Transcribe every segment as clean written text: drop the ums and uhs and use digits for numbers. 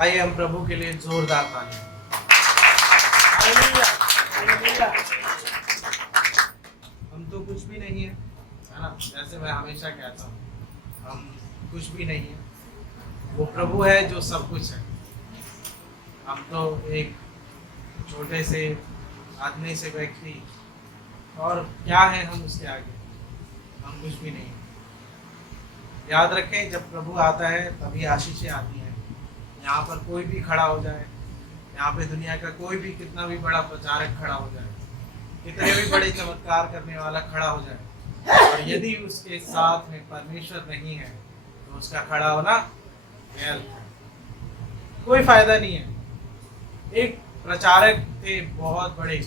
आइए हम प्रभु के लिए जोरदार ताली। Hallelujah, hallelujah. हम तो कुछ भी नहीं है ना, जैसे मैं हमेशा कहता हूँ, हम कुछ भी नहीं है, वो प्रभु है जो सब कुछ है। हम तो एक छोटे से आदमी से व्यक्ति, और क्या है हम उसके आगे, हम कुछ भी नहीं है। याद रखें, जब प्रभु आता है तभी आशीषें आती हैं। यहाँ पर कोई भी खड़ा हो जाए, यहाँ पे दुनिया का कोई भी कितना भी बड़ा प्रचारक खड़ा हो जाए, कितने भी बड़े चमत्कार करने वाला खड़ा हो जाए, और यदि उसके साथ में परमेश्वर नहीं है तो उसका खड़ा होना व्यर्थ है, कोई फायदा नहीं है। एक प्रचारक थे बहुत बड़े,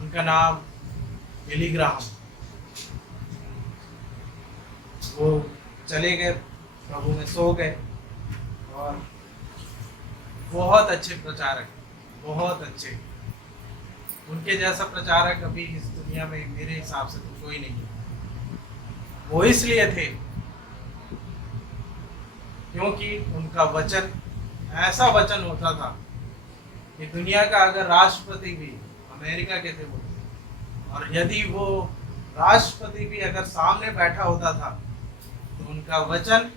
उनका नाम बिली ग्राहम। वो चले गए, प्रभु में सो गए, और बहुत अच्छे प्रचारक, बहुत अच्छे। उनके जैसा प्रचारक अभी इस दुनिया में मेरे हिसाब से तो कोई नहीं है। वो इसलिए थे क्योंकि उनका वचन ऐसा वचन होता था कि दुनिया का अगर राष्ट्रपति भी, अमेरिका के थे वो, और यदि वो राष्ट्रपति भी अगर सामने बैठा होता था तो उनका वचन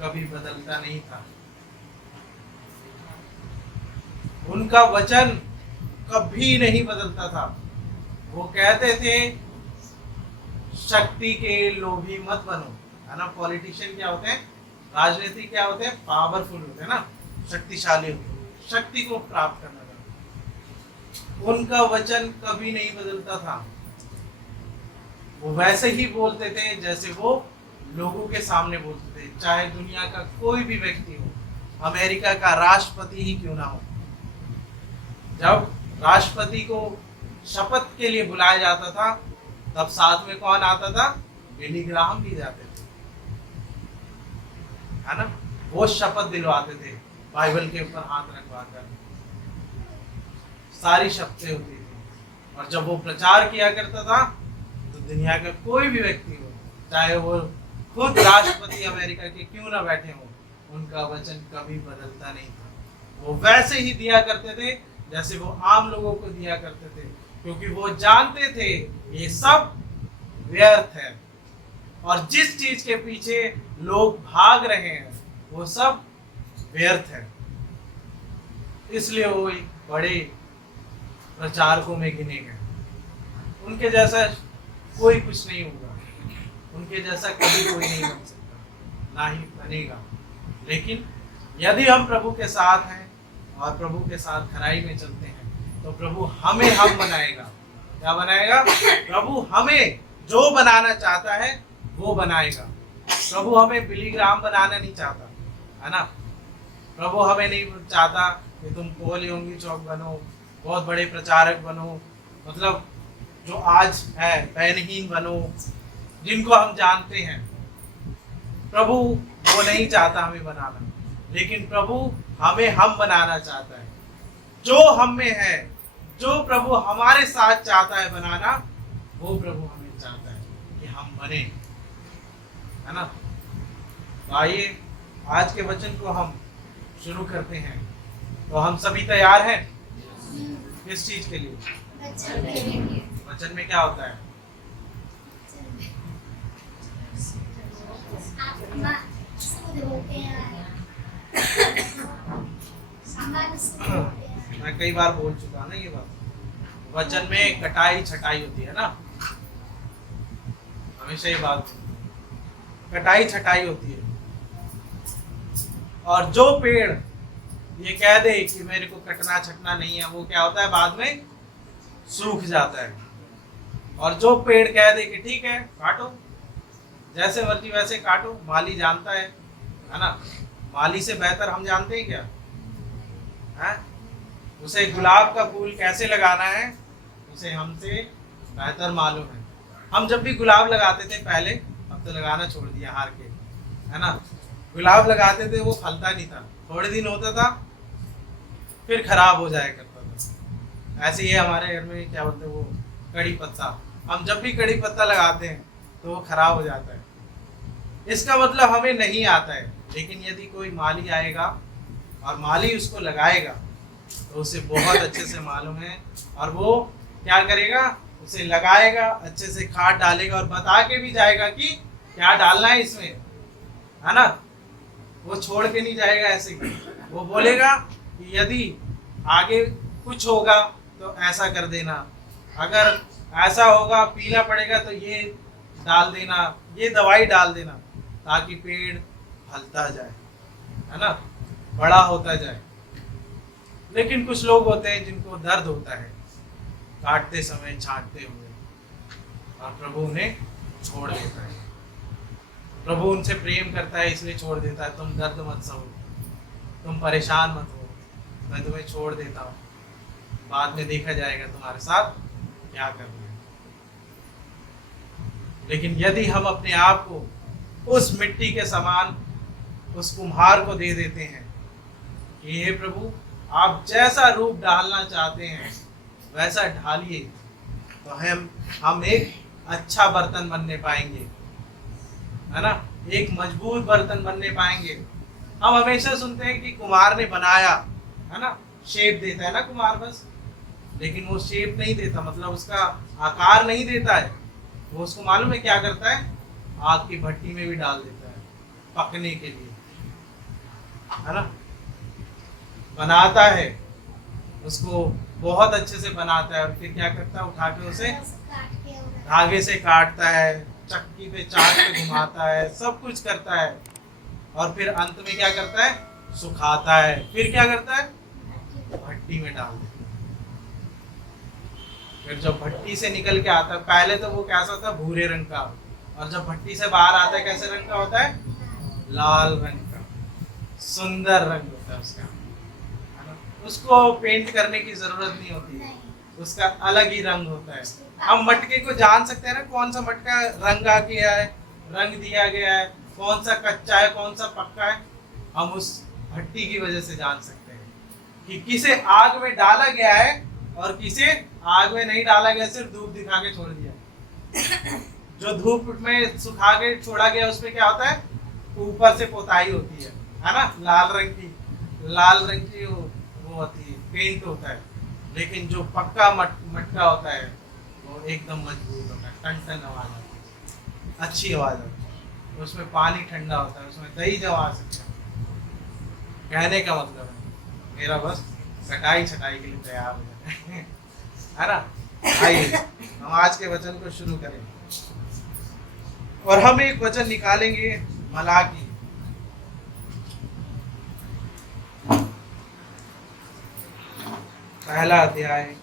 कभी बदलता नहीं था। उनका वचन कभी नहीं बदलता था। वो कहते थे, शक्ति के लोभी मत बनो, है ना। पॉलिटिशियन क्या होते हैं, राजनीति क्या होते हैं, पावरफुल होते हैं ना, शक्तिशाली होते हैं, शक्ति को प्राप्त करना था। उनका वचन कभी नहीं बदलता था। वो वैसे ही बोलते थे जैसे वो लोगों के सामने बोलते थे, चाहे दुनिया का कोई भी व्यक्ति हो, अमेरिका का राष्ट्रपति ही क्यों ना हो। जब राष्ट्रपति को शपथ के लिए बुलाया जाता था, तब साथ में कौन आता था, बिली ग्राहम भी जाते थे, है ना। वो शपथ दिलवाते थे, बाइबल के ऊपर हाथ रखवाकर, सारी शपथें होती थी। और जब वो प्रचार किया करता था तो दुनिया का कोई भी व्यक्ति हो, चाहे वो खुद राष्ट्रपति अमेरिका के क्यों ना बैठे हो, उनका वचन कभी बदलता नहीं था। वो वैसे ही दिया करते थे जैसे वो आम लोगों को दिया करते थे, क्योंकि वो जानते थे ये सब व्यर्थ है, और जिस चीज के पीछे लोग भाग रहे हैं वो सब व्यर्थ है। इसलिए वो बड़े प्रचारकों में गिने गए। उनके जैसा कोई कुछ नहीं होगा, उनके जैसा कभी कोई नहीं बन सकता, ना ही बनेगा। लेकिन यदि हम प्रभु के साथ हैं और प्रभु के साथ खराई में चलते हैं, तो प्रभु हमें हम बनाएगा। क्या बनाएगा? प्रभु हमें जो बनाना चाहता है वो बनाएगा। प्रभु हमें बिली ग्राहम बनाना नहीं चाहता, है ना। प्रभु हमें नहीं चाहता कि तुम कोहली होंगी चौक बनो, बहुत बड़े प्रचारक बनो, मतलब जो आज है बहनहीन बनो, जिनको हम जानते हैं। प्रभु वो नहीं चाहता हमें बनाना, लेकिन प्रभु हमें हम बनाना चाहता है। जो हम में है, जो प्रभु हमारे साथ चाहता है बनाना, वो प्रभु हमें चाहता है कि हम बने, है ना। तो आइए आज के वचन को हम शुरू करते हैं। तो हम सभी तैयार हैं किस चीज के लिए? वचन में क्या होता है? मैं कई बार बोल चुका ना ये बात। वचन में कटाई छटाई होती है ना, हमेशा ये बात, कटाई छटाई होती है। और जो पेड़ ये कह दे कि मेरे को कटना छटना नहीं है, वो क्या होता है, बाद में सूख जाता है। और जो पेड़ कह दे कि ठीक है काटो, जैसे मर्जी वैसे काटो, माली जानता है ना। माली से बेहतर हम जानते हैं क्या है? उसे गुलाब का फूल कैसे लगाना है उसे हमसे बेहतर मालूम है। हम जब भी गुलाब लगाते थे पहले, अब तो लगाना छोड़ दिया हार के, है ना। गुलाब लगाते थे, वो फलता नहीं था, थोड़े दिन होता था फिर खराब हो जाया करता था। ऐसे ही हमारे घर में क्या बोलते हैं वो, कड़ी पत्ता। हम जब भी कड़ी पत्ता लगाते हैं तो वो खराब हो जाता है। इसका मतलब हमें नहीं आता है, लेकिन यदि कोई माली आएगा और माली उसको लगाएगा तो उसे बहुत अच्छे से मालूम है, और वो क्या करेगा, उसे लगाएगा, अच्छे से खाद डालेगा और बता के भी जाएगा कि क्या डालना है इसमें, है ना। वो छोड़ के नहीं जाएगा ऐसे ही, वो बोलेगा कि यदि आगे कुछ होगा तो ऐसा कर देना, अगर ऐसा होगा पीला पड़ेगा तो ये डाल देना, ये दवाई डाल देना, ताकि पेड़ फलता जाए, है ना, बड़ा होता जाए। लेकिन कुछ लोग होते हैं जिनको दर्द होता है काटते समय, छांटते हुए, और प्रभु उन्हें छोड़ देता है। प्रभु उनसे प्रेम करता है इसलिए छोड़ देता है, तुम दर्द मत सहो, तुम परेशान मत हो, मैं तुम्हें छोड़ देता हूँ, बाद में देखा जाएगा तुम्हारे साथ क्या करना है। लेकिन यदि हम अपने आप को उस मिट्टी के समान उस कुम्हार को दे देते हैं कि हे प्रभु आप जैसा रूप डालना चाहते हैं वैसा ढालिए, तो हम एक अच्छा बर्तन बनने पाएंगे, है ना, एक मजबूत बर्तन बनने पाएंगे। हम हमेशा सुनते हैं कि कुम्हार ने बनाया, है ना, शेप देता है ना कुम्हार बस, लेकिन वो शेप नहीं देता, मतलब उसका आकार नहीं देता है। वो उसको मालूम है क्या करता है, आग की भट्टी में भी डाल देता है पकने के लिए, है ना, बनाता है उसको, बहुत अच्छे से बनाता है, और फिर क्या करता है, उठा के उसे धागे से काटता है, चक्की पे चाक पे घुमाता है, सब कुछ करता है, और फिर अंत में क्या करता है, सुखाता है, फिर क्या करता है, भट्टी में डाल देता है। फिर जब भट्टी से निकल के आता है, पहले तो वो कैसा था, भूरे रंग का, और जब भट्टी से बाहर आता है कैसे रंग का होता है, लाल रंग का, सुंदर रंग होता है उसका, है ना, उसको पेंट करने की जरूरत नहीं होती है, उसका अलग ही रंग होता है। हम मटके को जान सकते हैं ना, कौन सा मटका रंगा गया है, रंग दिया गया है, कौन सा कच्चा है, कौन सा पक्का है, हम उस भट्टी की वजह से जान सकते हैं कि किसे आग में डाला गया है और किसे आग में नहीं डाला गया, सिर्फ धूप दिखा के छोड़ दिया। जो धूप में सुखा के छोड़ा गया उसमें क्या होता है, ऊपर से पोताई होती है ना, लाल रंग की वो होती है, पेंट होता है। लेकिन जो पक्का मटका होता है वो एकदम मजबूत होता है, टन टन आवाज आती है, अच्छी आवाज आती है, उसमें पानी ठंडा होता है, उसमें दही जमा सकते हैं। कहने का मतलब है मेरा बस कटाई छटाई के लिए तैयार हो जाता है ना। आइए हम आज के वचन को शुरू करेंगे, और हम एक वचन निकालेंगे मलाकी, पहला अध्याय,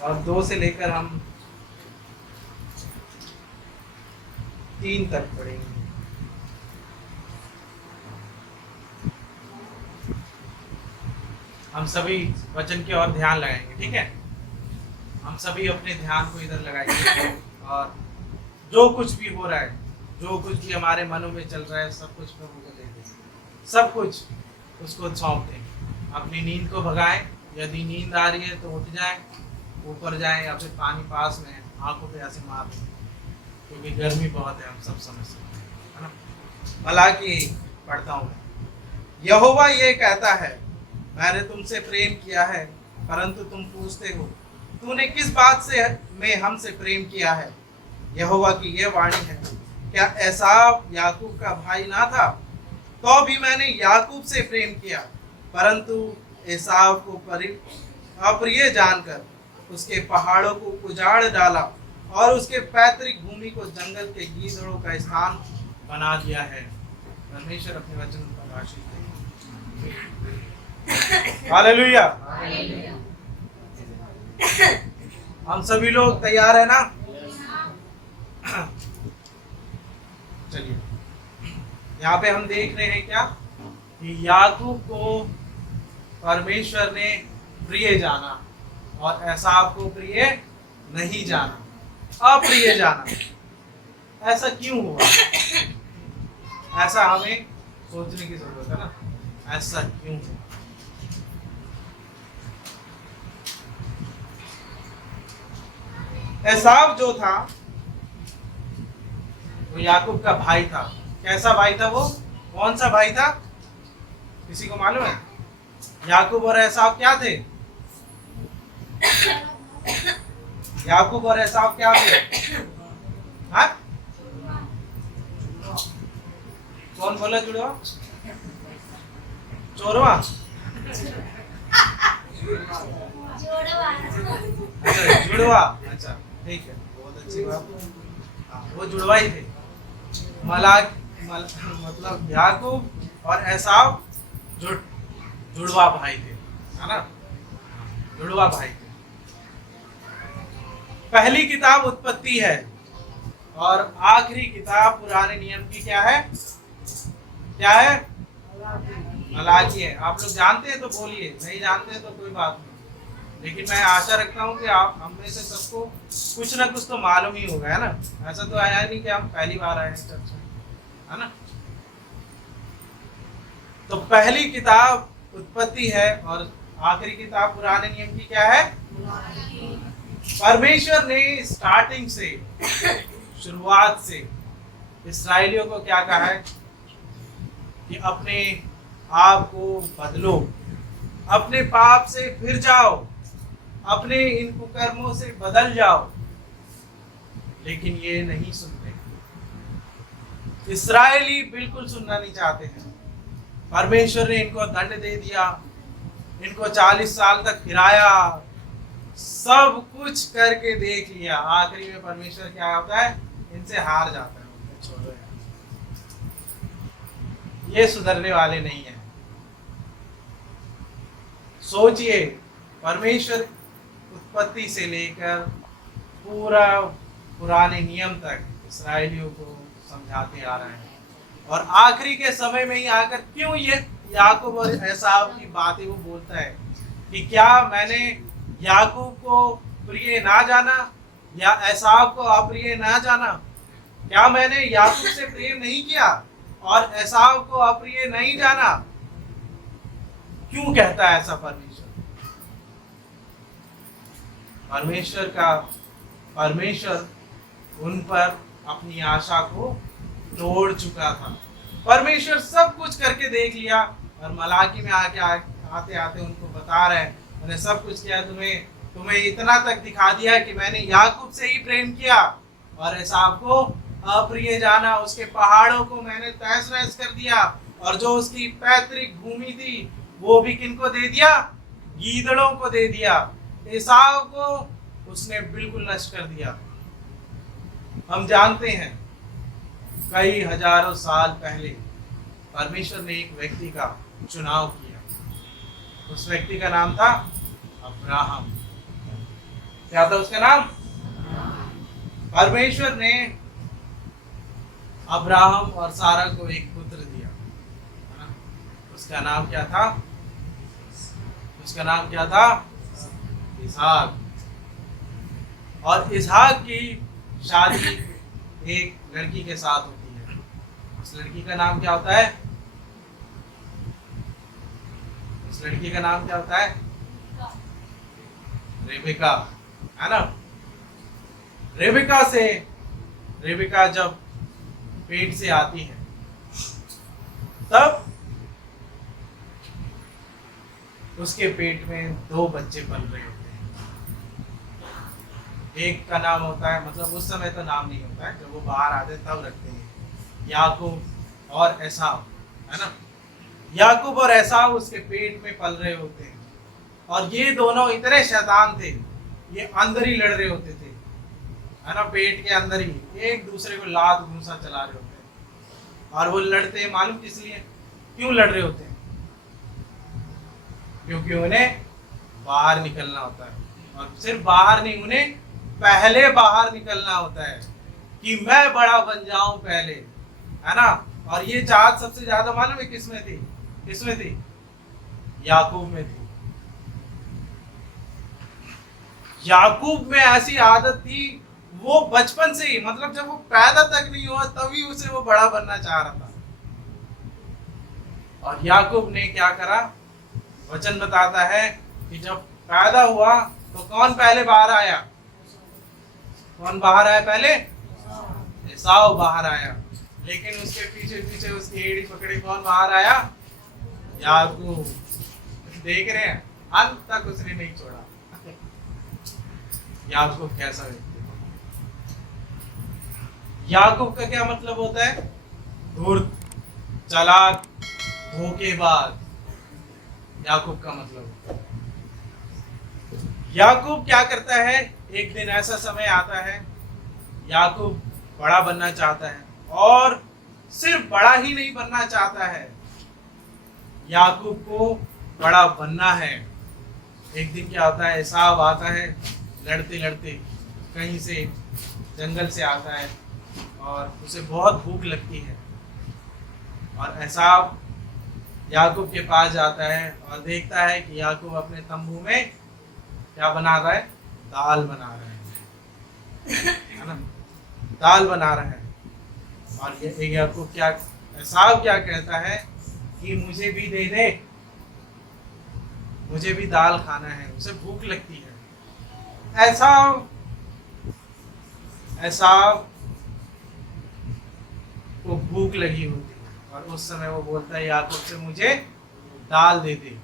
और 2 से लेकर हम 3 तक पढ़ेंगे। हम सभी वचन की ओर ध्यान लगाएंगे, ठीक है, हम सभी अपने ध्यान को इधर लगाएंगे, और जो कुछ भी हो रहा है, जो कुछ भी हमारे मनों में चल रहा है, सब कुछ प्रभु को दे दें, सब कुछ उसको सौंप दें। अपनी नींद को भगाएं, यदि नींद आ रही है तो उठ जाएं, ऊपर जाएं, या फिर पानी पास में आंखों पे ऐसे मार दें, क्योंकि गर्मी बहुत है, हम सब समझ सकते हैं, है ना। मलाकी पढ़ता हूँ, यहोवा ये कहता है, मैंने तुमसे प्रेम किया है, परंतु तुम पूछते हो तूने किस बात से में हमसे प्रेम किया है। यहोवा की यह वाणी है, क्या एसाव याकूब का भाई ना था, तो भी मैंने याकूब से प्रेम किया, परंतु एसाव को अप्रिय जानकर उसके पहाड़ों को उजाड़ डाला और उसके पैतृक भूमि को जंगल के गीदड़ों का स्थान बना दिया है। परमेश्वर अपने वचन पर आशीष दे। हालेलुया। हम सभी लोग तैयार है ना? चलिए, यहाँ पे हम देख रहे हैं क्या कि याकूब को परमेश्वर ने प्रिय जाना और एसाव को प्रिय नहीं जाना, अप्रिय जाना। ऐसा क्यों हुआ? ऐसा हमें सोचने की जरूरत है ना, ऐसा क्यों है? एसाव जो था वो याकूब का भाई था। कैसा भाई था वो? कौन सा भाई था? किसी को मालूम है? याकूब और एसाव क्या थे? याकूब और एसाव क्या थे? हाँ? कौन बोला जुड़वा? चोरवा? अच्छा जुड़वा, अच्छा ठीक है, बहुत अच्छी बात। हाँ, वो जुड़वा ही थे। मतलब याकूब और एसाव जुड़वा भाई थे, है ना? जुड़वा भाई थे। पहली किताब उत्पत्ति है और आखिरी किताब पुराने नियम की क्या है? क्या है? मलाकी है। आप लोग जानते हैं तो बोलिए, नहीं जानते हैं तो कोई बात नहीं, लेकिन मैं आशा रखता हूँ कि आप हम में से सबको कुछ ना कुछ तो मालूम ही होगा, है ना? ऐसा तो आया नहीं कि हम पहली बार आए हैं चर्च में, है ना? तो पहली किताब उत्पत्ति है और आखिरी किताब पुराने नियम की क्या है? परमेश्वर ने स्टार्टिंग से, शुरुआत से इस्राएलियों को क्या कहा है कि अपने आप को बदलो, अपने पाप से फिर जाओ, अपने इन कुकर्मों से बदल जाओ, लेकिन ये नहीं सुनते। इस्राएली बिल्कुल सुनना नहीं चाहते हैं। परमेश्वर ने इनको दंड दे दिया, इनको 40 साल तक फिराया, सब कुछ करके देख लिया, आखिरी में परमेश्वर क्या होता है? इनसे हार जाता है, छोड़ो यार, ये सुधरने वाले नहीं है। सोचिए, परमेश्वर उत्पत्ति से लेकर पूरा पुराने नियम तक इस्राएलियों को समझाते आ रहे हैं, और आखिरी के समय में ही आकर क्यों ये याकूब और एसाव की बातें वो बोलता है कि क्या मैंने याकूब को प्रिय ना जाना या एसाव को अप्रिय ना जाना? क्या मैंने याकूब से प्रेम नहीं किया और एसाव को अप्रिय नहीं जाना? क्यों कहता है ऐसा परमेश्वर? परमेश्वर उन पर अपनी आशा को तोड़ चुका था। परमेश्वर सब कुछ करके देख लिया और मलाकी में आके आते आते उनको बता रहे हैं, मैंने सब कुछ किया, तुम्हें इतना तक दिखा दिया कि मैंने याकूब से ही प्रेम किया और एसाव को अप्रिय जाना। उसके पहाड़ों को मैंने तहस नहस कर दिया और जो उसकी पैतृक भूमि थी वो भी किनको दे दिया? गीदड़ों को दे दिया। एसाव को उसने बिल्कुल नष्ट कर दिया। हम जानते हैं कई हजारों साल पहले परमेश्वर ने एक व्यक्ति का चुनाव किया। उस व्यक्ति का नाम था अब्राहम। क्या था उसका नाम? परमेश्वर ने अब्राहम और सारा को एक पुत्र दिया। उसका नाम क्या था? उसका नाम क्या था? इसहाक। और इसहाक की शादी एक लड़की के साथ होती है। उस लड़की का नाम क्या होता है? उस लड़की का नाम क्या होता है? रेबिका, है ना? रेबिका जब पेट से आती है तब उसके पेट में 2 बच्चे पल रहे होते हैं। एक का नाम होता है, मतलब उस समय तो नाम नहीं होता है, जब वो बाहर आते तब रखते हैं, याकूब और एसाव, है ना? याकूब और एसाव उसके पेट में पल रहे होते हैं और ये दोनों इतने शैतान थे, ये अंदर ही लड़ रहे होते थे, है ना? पेट के अंदर ही एक दूसरे को लात घूंसा चला रहे होते हैं। और वो लड़ते हैं, मालूम किस लिए? क्यों लड़ रहे होते हैं? क्योंकि उन्हें बाहर निकलना होता है, और सिर्फ बाहर नहीं, उन्हें पहले बाहर निकलना होता है कि मैं बड़ा बन जाऊं पहले, है ना? और ये चाहत सबसे ज्यादा मालूम है किसमें थी? किसमें थी? याकूब में थी। याकूब में ऐसी आदत थी, वो बचपन से ही, मतलब जब वो पैदा तक नहीं हुआ तभी उसे वो बड़ा बनना चाह रहा था। और याकूब ने क्या करा? वचन बताता है कि जब पैदा हुआ तो कौन पहले बाहर आया? कौन बाहर आया पहले? एसाव बाहर आया। लेकिन उसके पीछे पीछे उसकी एड़ी पकड़े कौन बाहर आया? याकूब। देख रहे हैं, अंत तक उसने नहीं छोड़ा। याकूब कैसा व्यक्ति? याकूब का क्या मतलब होता है? धूर्त, चालाक, धोखेबाज। याकूब का मतलब, याकूब क्या करता है? एक दिन ऐसा समय आता है, याकूब बड़ा बनना चाहता है, और सिर्फ बड़ा ही नहीं बनना चाहता है, याकूब को बड़ा बनना है। एक दिन क्या होता है? एसाव आता है, लड़ते लड़ते कहीं से जंगल से आता है और उसे बहुत भूख लगती है, और एसाव याकूब के पास जाता है और देखता है कि याकूब अपने तंबू में क्या बना रहा है? दाल बना रहा है ना? दाल बना रहा है। और ये याकूब क्या, एसाव क्या कहता है कि मुझे भी दे दे, मुझे भी दाल खाना है, उसे भूख लगती है। एसाव को भूख लगी होती है और उस समय वो बोलता है याकूब से, मुझे दाल दे दे।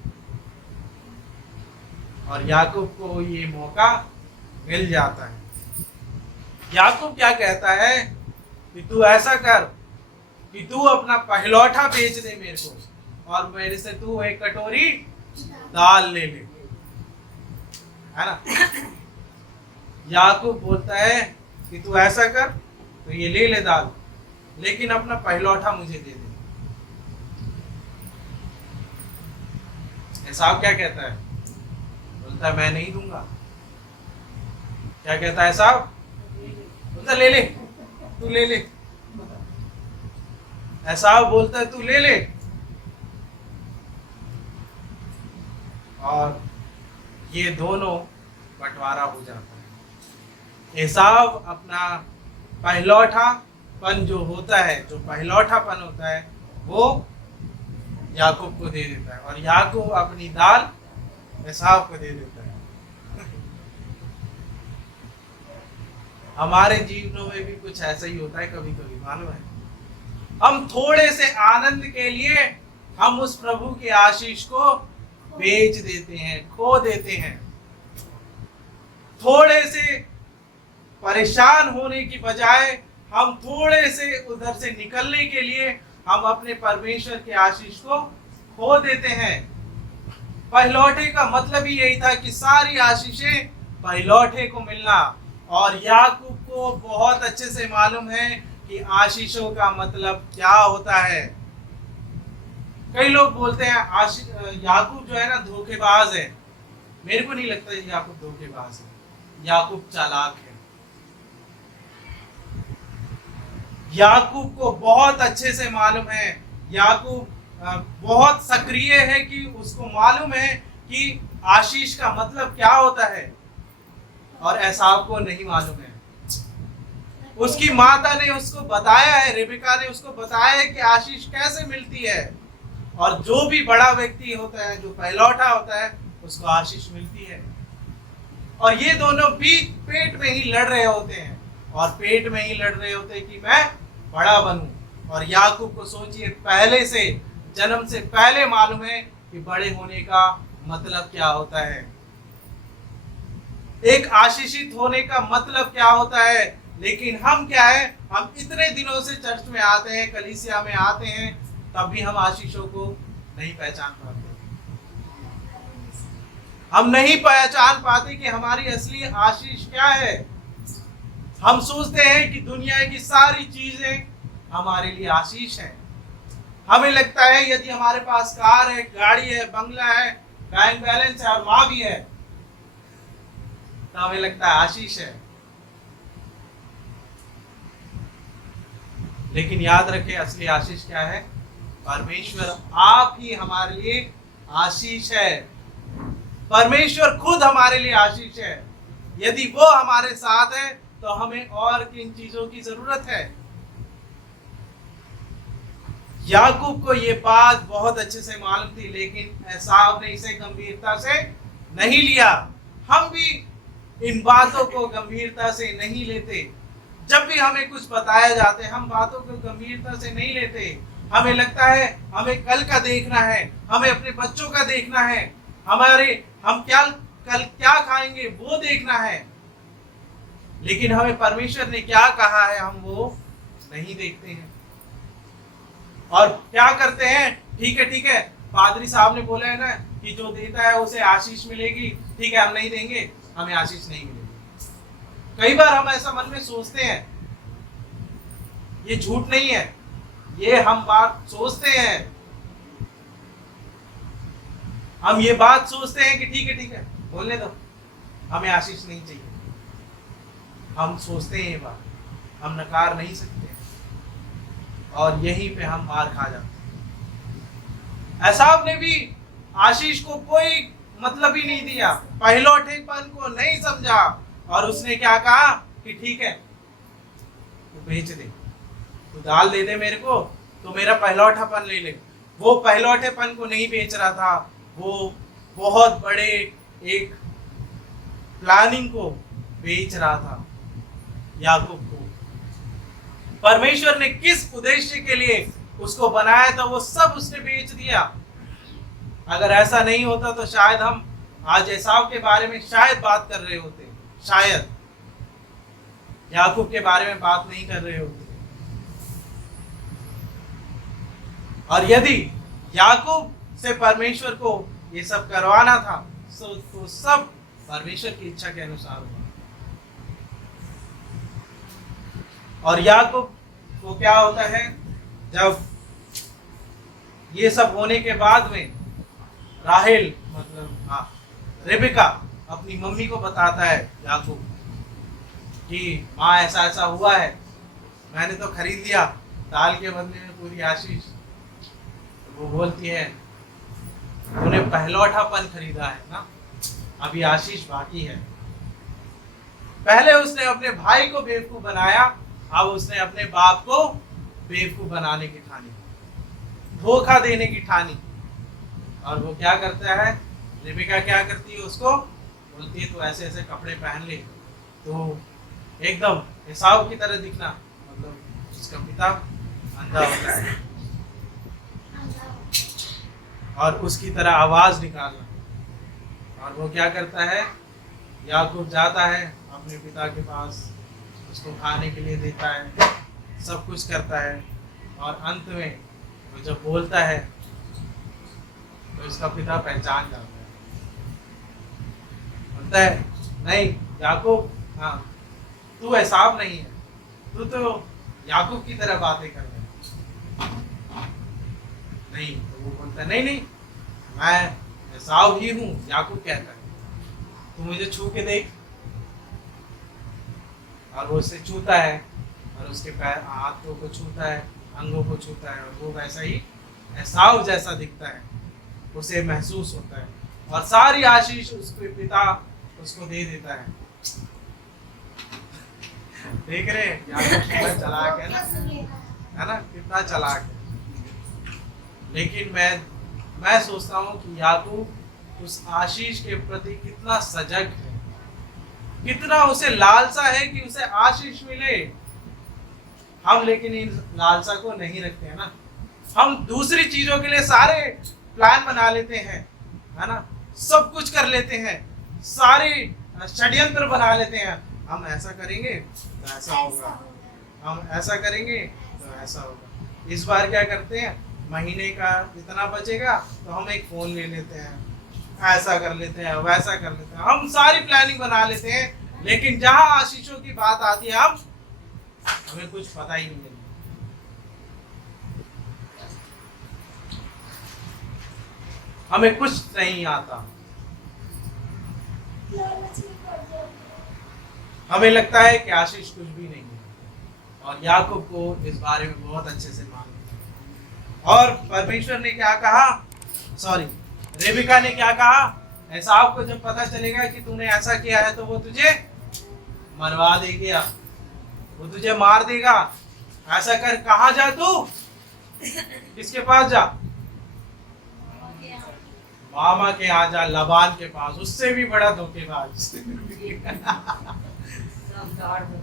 और याकूब को ये मौका मिल जाता है। याकूब क्या कहता है कि तू ऐसा कर कि तू अपना पहलौठा बेच दे मेरे को, और मेरे से तू एक कटोरी दाल ले ले, है ना? याकूब बोलता है कि तू ऐसा कर, तो ये ले ले दाल, लेकिन अपना पहलौठा मुझे दे दे। एसाव क्या कहता है? बोलता है मैं नहीं दूंगा। क्या कहता है एसाव? बोलता ले ले, तू ले ले। एसाव बोलता है तू ले ले, और ये दोनों बंटवारा हो जाता है। एसाव अपना पहलौठापन जो होता है, जो पहलौठापन होता है, वो याकूब को दे देता है, और याकूब अपनी दाल एसाव को दे देता है। हमारे जीवनों में भी कुछ ऐसा ही होता है कभी कभी, मालूम है? हम थोड़े से आनंद के लिए हम उस प्रभु की आशीष को बेच देते हैं, खो देते हैं। थोड़े से परेशान होने की बजाय हम थोड़े से उधर से निकलने के लिए हम अपने परमेश्वर की आशीष को खो देते हैं। पहलौठे का मतलब ही यही था कि सारी आशीषें पहलौठे को मिलना, और याकूब को बहुत अच्छे से मालूम है कि आशीषों का मतलब क्या होता है। कई लोग बोलते हैं याकूब जो है ना धोखेबाज है। मेरे को नहीं लगता याकूब धोखेबाज है, याकूब चालाक है। याकूब को बहुत अच्छे से मालूम है, याकूब बहुत सक्रिय है कि उसको मालूम है कि आशीष का मतलब क्या होता है, और एसाव को नहीं मालूम है। उसकी माता ने उसको बताया है, रेबेका ने उसको बताया है कि आशीष कैसे मिलती है, और जो भी बड़ा व्यक्ति होता है, जो पहलौठा होता है, उसको आशीष मिलती है। और ये दोनों भी पेट में ही लड़ रहे होते हैं, और पेट में ही लड़ रहे होते हैं कि मैं बड़ा बनूं। और याकूब को सोचिए, पहले से, जन्म से पहले मालूम है कि बड़े होने का मतलब क्या होता है, एक आशीषित होने का मतलब क्या होता है। लेकिन हम क्या है, हम इतने दिनों से चर्च में आते हैं, कलीसिया में आते हैं, तब भी हम आशीषों को नहीं पहचान पाते। हम नहीं पहचान पाते कि हमारी असली आशीष क्या है। हम सोचते हैं कि दुनिया की सारी चीजें हमारे लिए आशीष है। हमें लगता है यदि हमारे पास कार है, गाड़ी है, बंगला है, बैंक बैलेंस है और माँ भी है, तो हमें लगता है आशीष है। लेकिन याद रखें, असली आशीष क्या है? परमेश्वर आप ही हमारे लिए आशीष है। परमेश्वर खुद हमारे लिए आशीष है। यदि वो हमारे साथ है तो हमें और किन चीजों की जरूरत है? याकूब को ये बात बहुत अच्छे से मालूम थी, लेकिन एसाव ने इसे गंभीरता से नहीं लिया। हम भी इन बातों को गंभीरता से नहीं लेते। जब भी हमें कुछ बताया जाता है, हम बातों को गंभीरता से नहीं लेते। हमें लगता है हमें कल का देखना है, हमें अपने बच्चों का देखना है, हम कल क्या खाएंगे वो देखना है। लेकिन हमें परमेश्वर ने क्या कहा है हम वो नहीं देखते हैं। और क्या करते हैं, ठीक है पादरी साहब ने बोला है ना कि जो देता है उसे आशीष मिलेगी, ठीक है हम नहीं देंगे, हमें आशीष नहीं मिलेगी। कई बार हम ऐसा मन में सोचते हैं, ये झूठ नहीं है, ये हम बात सोचते हैं। हम ये बात सोचते हैं कि ठीक है बोलने दो, हमें आशीष नहीं चाहिए। हम सोचते हैं ये बात, हम नकार नहीं सकते, और यहीं पे हम मार खा जाते हैं। एसाव ने भी आशीष को कोई मतलब ही नहीं दिया, पहलौठेपन को नहीं समझा, और उसने क्या कहा कि ठीक है तू बेच दे, तू दाल दे दे मेरे को, तो मेरा पहलौठापन ले ले। वो पहलौठेपन को नहीं बेच रहा था, वो बहुत बड़े एक प्लानिंग को बेच रहा था। याकूब को परमेश्वर ने किस उद्देश्य के लिए उसको बनाया था वो सब उसने बेच दिया। अगर ऐसा नहीं होता तो शायद हम आज एसाव के बारे में शायद बात कर रहे होते, शायद याकूब के बारे में बात नहीं कर रहे होते। और यदि याकूब से परमेश्वर को ये सब करवाना था तो सब परमेश्वर की इच्छा के अनुसार हुआ। और याकूब को क्या होता है, जब ये सब होने के बाद में राहेल रेबिका अपनी मम्मी को बताता है याकूब कि माँ ऐसा ऐसा हुआ है, मैंने तो खरीद लिया दाल के बदले में पूरी आशीष। तो वो बोलती है तूने पहलौठापन खरीदा है ना, अभी आशीष बाकी है। पहले उसने अपने भाई को बेवकूफ बनाया, अब उसने अपने बाप को बेवकूफ बनाने की ठानी, धोखा देने की ठानी। और वो क्या करता है, रेबिका क्या करती है, उसको बोलती है तो ऐसे ऐसे कपड़े पहन ले तो एकदम एसाव की तरह दिखना, मतलब उसका पिता अंधा होता है, और उसकी तरह आवाज निकालना। और वो क्या करता है, याकूब जाता है अपने पिता के पास, उसको खाने के लिए देता है, सब कुछ करता है, और अंत में वो जब बोलता है तो इसका पिता पहचान जाता है, बोलता है नहीं याकूब, हाँ तू एसाव नहीं है, तू तो याकूब की तरह बातें कर रहा है। नहीं, तो वो बोलता है नहीं मैं एसाव ही हूँ। याकूब कहता है तू मुझे छू के देख, और वो उससे छूता है और उसके पैर हाथों को छूता है, अंगों को छूता है, और वो वैसा ही एसाव जैसा दिखता है, उसे महसूस होता है, और सारी आशीष उसके पिता उसको दे देता है। देख रहे हैं याकूब कितना चालाक है ना, कितना चालाक है। लेकिन मैं सोचता हूँ कि याकूब उस आशीष के प्रति कितना सजग है, कितना उसे लालसा है कि उसे आशीष मिले। हम लेकिन इन लालसा को नहीं रखते हैं ना, हम दूसरी चीजों के लिए सारे प्लान बना लेते हैं, है ना, सब कुछ कर लेते हैं, सारे षड्यंत्र बना लेते हैं। हम ऐसा करेंगे तो ऐसा होगा, हम ऐसा करेंगे तो ऐसा होगा। इस बार क्या करते हैं, महीने का जितना बचेगा तो हम एक फोन ले लेते हैं, ऐसा कर लेते हैं, वैसा कर लेते हैं, हम सारी प्लानिंग बना लेते हैं। लेकिन जहां आशीषों की बात आती है हमें कुछ पता ही नहीं है। हमें कुछ नहीं आता, हमें लगता है कि आशीष कुछ भी नहीं है। और याकूब को इस बारे में बहुत अच्छे से मालूम है। और परमेश्वर ने क्या कहा, रेबिका ने क्या कहा, एसाव को जब पता चलेगा कि तूने ऐसा किया है तो वो तुझे मरवा देगा, वो तुझे मार देगा। ऐसा कर, कहाँ जा तू, किसके पास जा? मामा के यहाँ जा, लबान के पास, उससे भी बड़ा धोखेबाज।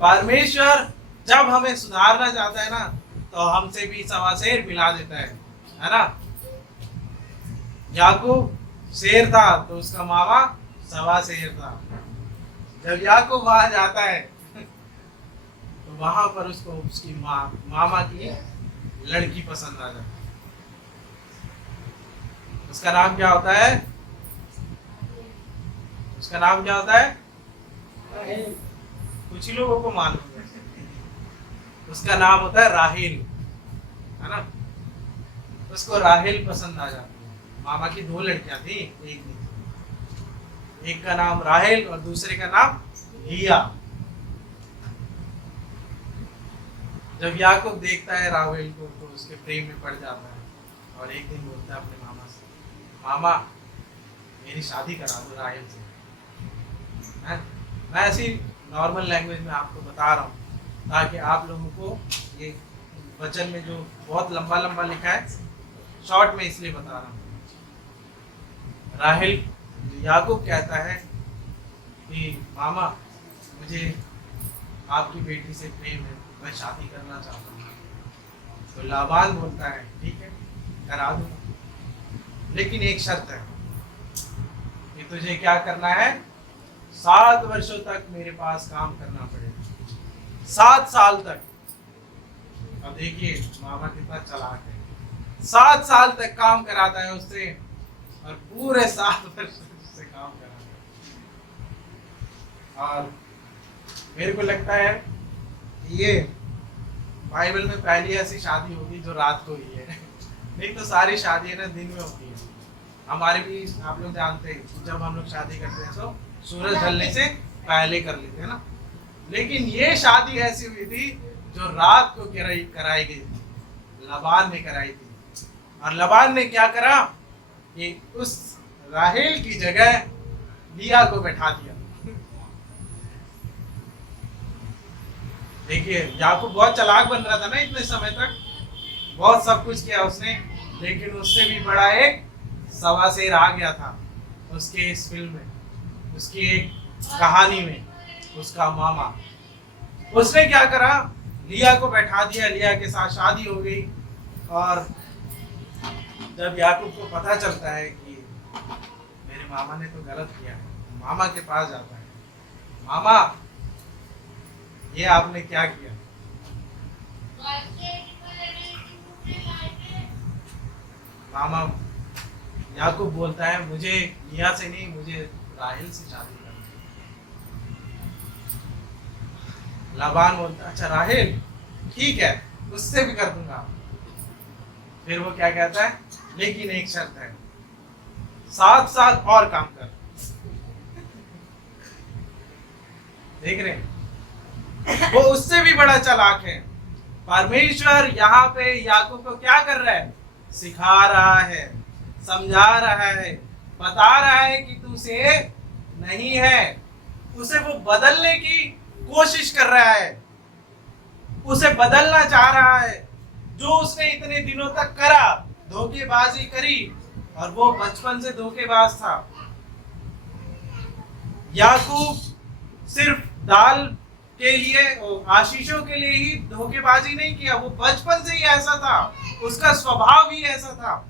परमेश्वर जब हमें सुधारना चाहता है ना, तो हमसे भी सवा शेर मिला देता है ना। याकूब शेर था तो उसका मामा सवा शेर था। जब याकूब वहां जाता है तो वहां पर उसको उसकी मामा की लड़की पसंद आ जाती है। उसका नाम क्या होता है? उसका नाम क्या होता है? कुछ ही लोगों को मालूम है। उसका नाम होता है राहेल, है ना। उसको राहेल पसंद आ जाती है। मामा की 2 लड़कियां थी, एक नहीं थी। एक का नाम राहेल और दूसरे का नाम लिया। जब याकूब देखता है राहेल को तो उसके प्रेम में पड़ जाता है और एक दिन बोलता है अपने मामा से, मामा मेरी शादी करा दो राहेल से। मैं ऐसी नॉर्मल लैंग्वेज में आपको बता रहा हूँ ताकि आप लोगों को ये वचन में जो बहुत लंबा लंबा लिखा है, शॉर्ट में इसलिए बता रहा हूँ। राहेल, याकूब कहता है कि मामा मुझे आपकी बेटी से प्रेम है, मैं शादी करना चाहता हूँ। तो लाबान बोलता है ठीक है करा दूंगा, लेकिन एक शर्त है कि तुझे क्या करना है, 7 वर्षों तक मेरे पास काम करना पड़ेगा, 7 साल तक। अब देखिए मामा कितना चालाक है, 7 साल तक काम कराता है उससे और पूरे 7 वर्ष उससे काम कराता है। और मेरे को लगता है ये बाइबल में पहली ऐसी शादी होगी जो रात को हुई है। नहीं तो सारी शादियां ना दिन में होती है। हमारे भी आप लोग जानते हैं जब हम लोग शादी करते हैं तो सूरज ढलने से पहले कर लेते हैं ना, लेकिन ये शादी ऐसी हुई थी जो रात को कराई गई थी, लबान ने कराई थी। और लबान ने क्या करा कि उस राहेल की जगह लिया को बैठा दिया। देखिए याकूब बहुत चालाक बन रहा था ना इतने समय तक, बहुत सब कुछ किया उसने, लेकिन उससे भी बड़ा एक सवा शेर आ गया था उसके इस फिल्म में, उसकी एक कहानी में, उसका मामा। उसने क्या करा, लिया को बैठा दिया, लिया के साथ शादी हो गई। और जब याकूब को पता चलता है कि मेरे मामा ने तो गलत किया है, मामा के पास जाता है, मामा ये आपने क्या किया? मामा याकूब बोलता है मुझे लिया से नहीं, मुझे राहेल से शादी करनी है। लाबान बोलता अच्छा राहेल ठीक है, उससे भी कर दूंगा। फिर वो क्या कहता है, लेकिन एक शर्त है, 7 साल और काम कर। देख रहे हैं, वो उससे भी बड़ा चालाक है। परमेश्वर यहाँ पे याकूब को क्या कर रहा है, सिखा रहा है, समझा रहा है, बता रहा है कि तू से नहीं है। उसे वो बदलने की कोशिश कर रहा है, उसे बदलना चाह रहा है। जो उसने इतने दिनों तक करा, धोखेबाजी करी, और वो बचपन से धोखेबाज था। याकूब सिर्फ दाल के लिए, आशीषों के लिए ही धोखेबाजी नहीं किया, वो बचपन से ही ऐसा था, उसका स्वभाव ही ऐसा था।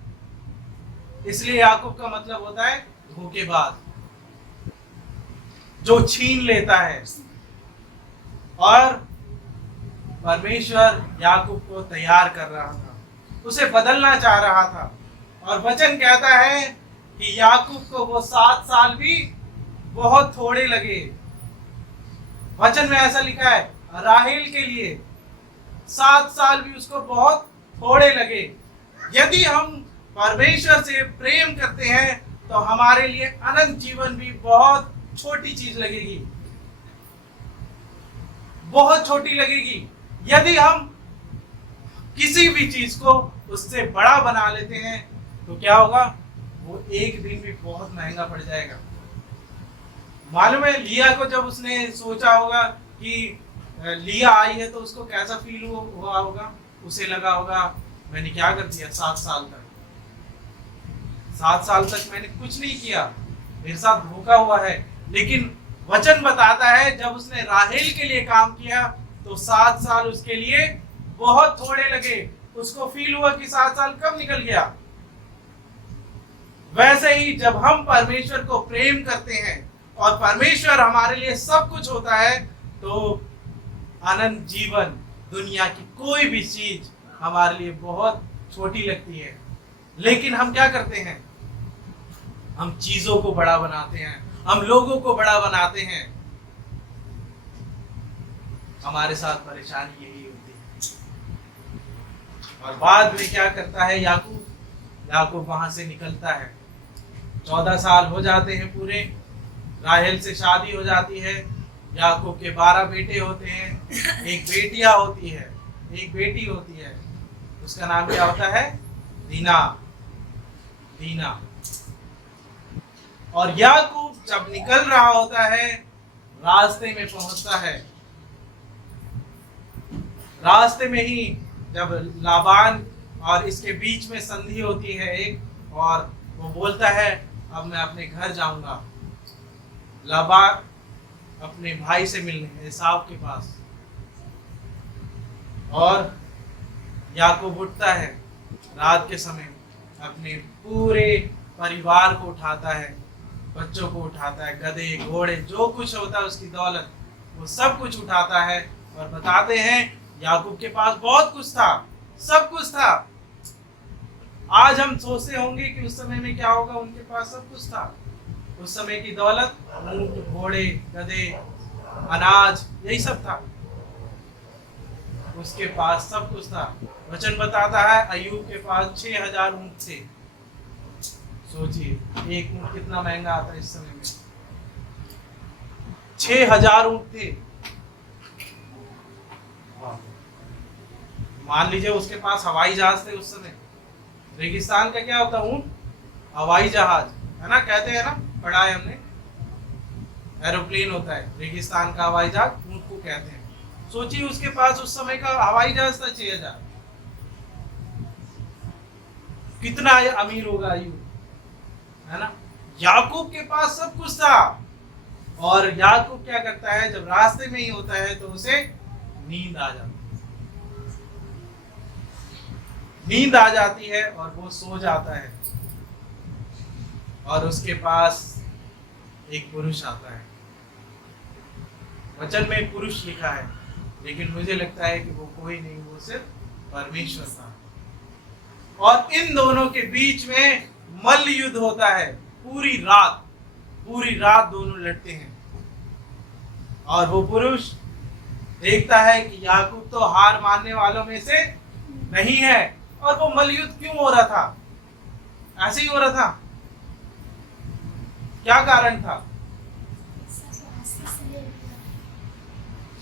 इसलिए याकूब का मतलब होता है धोखेबाज, जो छीन लेता है। और परमेश्वर याकूब को तैयार कर रहा था, उसे बदलना चाह रहा था। और वचन कहता है कि याकूब को वो 7 साल भी बहुत थोड़े लगे। वचन में ऐसा लिखा है, राहेल के लिए 7 साल भी उसको बहुत थोड़े लगे। यदि हम परमेश्वर से प्रेम करते हैं तो हमारे लिए अनंत जीवन भी बहुत छोटी चीज लगेगी, बहुत छोटी लगेगी। यदि हम किसी भी चीज को उससे बड़ा बना लेते हैं तो क्या होगा, वो एक दिन भी बहुत महंगा पड़ जाएगा। मालूम है लिया को जब उसने सोचा होगा कि लिया आई है तो उसको कैसा फील हुआ होगा, उसे लगा होगा मैंने क्या कर दिया 7 साल तक? 7 साल तक मैंने कुछ नहीं किया, मेरे साथ धोखा हुआ है। लेकिन वचन बताता है जब उसने राहेल के लिए काम किया तो 7 साल उसके लिए बहुत थोड़े लगे। उसको फील हुआ कि 7 साल कब निकल गया। वैसे ही जब हम परमेश्वर को प्रेम करते हैं और परमेश्वर हमारे लिए सब कुछ होता है तो अनंत जीवन, दुनिया की कोई भी चीज हमारे लिए बहुत छोटी लगती है। लेकिन हम क्या करते हैं? हम चीजों को बड़ा बनाते हैं, हम लोगों को बड़ा बनाते हैं। हमारे साथ परेशानी यही होती है। और बाद में क्या करता है याकूब? याकूब वहां से निकलता है। 14 साल हो जाते हैं पूरे, राहेल से शादी हो जाती है। याकूब के 12 बेटे होते हैं, एक बेटियां होती है, एक बेटी होती है। उसका नाम क्या होता है? दीना। दीना। और याकूब जब निकल रहा होता है, रास्ते में पहुंचता है। रास्ते में ही जब लाबान और इसके बीच में संधि होती है एक, और वो बोलता है अब मैं अपने घर जाऊंगा। लाबान अपने भाई से मिलने एसाव के पास, और याकूब उठता है रात के समय, अपने पूरे परिवार को उठाता है, बच्चों को उठाता है, गधे घोड़े जो कुछ होता है उसकी दौलत, वो सब कुछ उठाता है। और बताते हैं याकूब के पास बहुत कुछ था, सब कुछ था। आज हम सोचते होंगे कि उस समय में क्या होगा, उनके पास सब कुछ था। उस समय की दौलत ऊंट, घोड़े, गधे, अनाज, यही सब था। उसके पास सब कुछ था। वचन बताता है अय्यूब के पास 6000 ऊंट थे। सोचिए एक ऊंट कितना महंगा आता है इस समय में। 6000 ऊंट थे। मान लीजिए उसके पास हवाई जहाज थे उस समय। रेगिस्तान का क्या होता है? ऊंट, हवाई जहाज, है ना, कहते हैं ना, पढ़ा है हमने। एरोप्लेन होता है, रेगिस्तान का हवाई जहाज ऊंट को कहते हैं। सोचिए उसके पास उस समय का हवाई जहाज था 6000। कितना अमीर होगा अय्यूब, है ना। याकूब के पास सब कुछ था। और याकूब क्या करता है, जब रास्ते में ही होता है तो उसे नींद आ जाती है। नींद आ जाती है और वो सो जाता है। और उसके पास एक पुरुष आता है। वचन में पुरुष लिखा है, लेकिन मुझे लगता है कि वो कोई नहीं, वो सिर्फ परमेश्वर था। और इन दोनों के बीच में मल्ल युद्ध होता है। पूरी रात दोनों लड़ते हैं। और वो पुरुष देखता है कि याकूब तो हार मानने वालों में से नहीं है। और वो मल्ल युद्ध क्यों हो रहा था? ऐसे ही हो रहा था? क्या कारण था?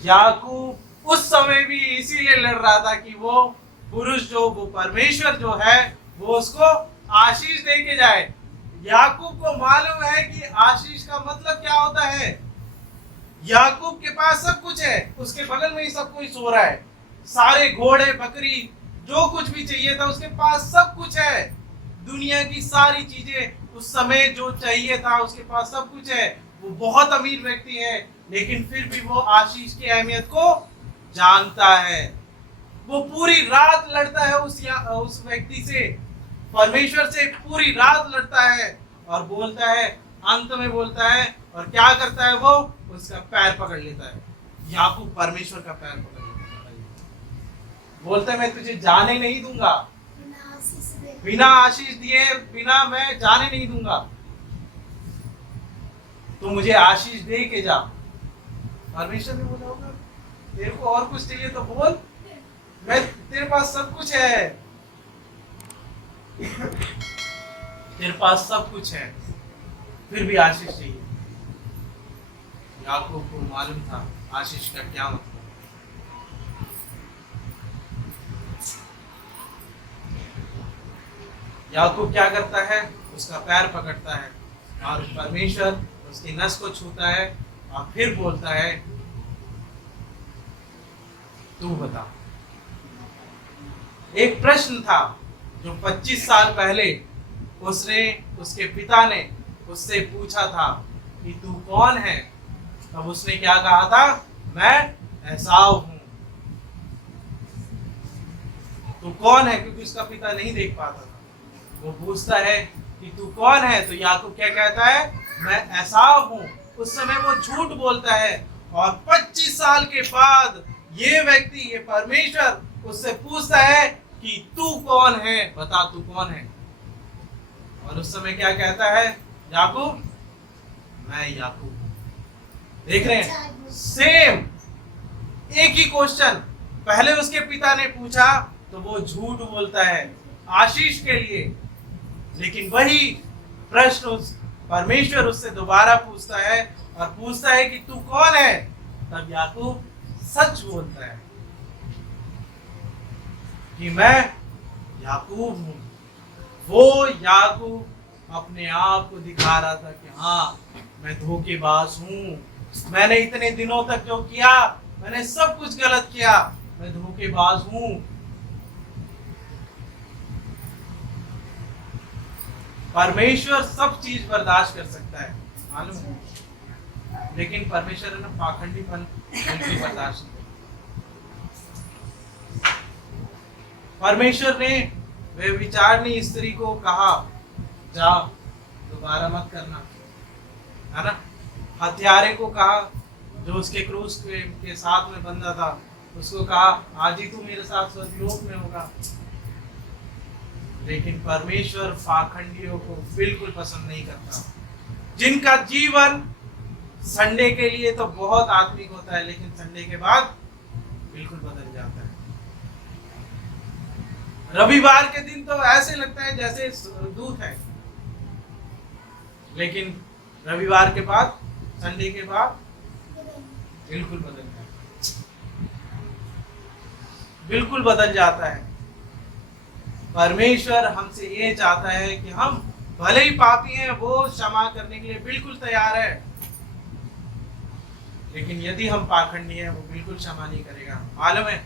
याकूब उस समय भी इसीलिए लड़ रहा था कि वो पुरुष जो, वो परमेश्वर जो है, वो उसको आशीष दे के जाए। याकूब को मालूम है कि आशीष का मतलब क्या होता है। याकूब के पास सब कुछ है, उसके बगल में ही सब कोई सो रहा है। सारे घोड़े, बकरी, जो कुछ भी चाहिए था उसके पास सब कुछ है। दुनिया की सारी चीजें उस समय जो चाहिए था उसके पास सब कुछ है। वो बहुत अमीर व्यक्ति है, लेकिन फिर भी वो आशीष की अहमियत को जानता है। वो पूरी रात लड़ता है उस व्यक्ति से, परमेश्वर से पूरी रात लड़ता है। और बोलता है, अंत में बोलता है, और क्या करता है वो? उसका पैर पकड़ लेता है। याकूब परमेश्वर का पैर पकड़ लेता है, बोलता है मैं तुझे जाने नहीं दूंगा, बिना आशीष दिए, बिना मैं जाने नहीं दूंगा। तो मुझे आशीष दे के जा। परमेश्वर ने बोला होगा तेरे को और कुछ चाहिए तो बोल, मैं तेरे पास सब कुछ है, तेरे पास सब कुछ है, फिर भी आशीष चाहिए। याकूब को मालूम था आशीष का क्या मतलब। याकूब क्या करता है? उसका पैर पकड़ता है और परमेश्वर उसकी नस को छूता है और फिर बोलता है तू बता, एक प्रश्न था जो 25 साल पहले उसके पिता ने उससे पूछा था कि तू कौन है। तब उसने क्या कहा था? मैं एसाव हूं। तू कौन है? क्योंकि उसका पिता नहीं देख पाता था। वो पूछता है कि तू कौन है, तो याकूब क्या कहता है? मैं एसाव हूं। उस समय वो झूठ बोलता है, और 25 साल के बाद ये व्यक्ति, ये परमेश्वर उससे पूछता है कि तू कौन है, बता तू कौन है। और उस समय क्या कहता है याकूब? मैं याकूब हूं। देख रहे हैं, सेम एक ही क्वेश्चन पहले उसके पिता ने पूछा तो वो झूठ बोलता है आशीष के लिए, लेकिन वही प्रश्न उस परमेश्वर उससे दोबारा पूछता है और पूछता है कि तू कौन है। तब याकूब सच बोलता है कि मैं याकूब हूं। वो याकूब अपने आप को दिखा रहा था कि हाँ, मैं धोखेबाज हूं। मैंने इतने दिनों तक जो किया, मैंने सब कुछ गलत किया, मैं धोखेबाज हूं। परमेश्वर सब चीज बर्दाश्त कर सकता है, मालूम है, लेकिन परमेश्वर ने पाखंडीपन बिल्कुल बर्दाश्त नहीं। परमेश्वर ने वे विचारनी स्त्री को कहा, जा दोबारा मत करना, है ना। हत्यारे को कहा, जो उसके क्रूस के साथ में बंधा था, उसको कहा आज ही तू मेरे साथ स्वर्गलोक में होगा। लेकिन परमेश्वर पाखंडियों को बिल्कुल पसंद नहीं करता, जिनका जीवन संडे के लिए तो बहुत आत्मिक होता है, लेकिन संडे के बाद बिल्कुल बदल जाता है। रविवार के दिन तो ऐसे लगता है जैसे दूत है, लेकिन रविवार के बाद, संडे के बाद बिल्कुल बदल जाता है, बिल्कुल बदल जाता है। परमेश्वर हमसे ये चाहता है कि हम भले ही पापी हैं, वो क्षमा करने के लिए बिल्कुल तैयार है, लेकिन यदि हम पाखंडी हैं, वो बिल्कुल क्षमा नहीं करेगा। मालूम है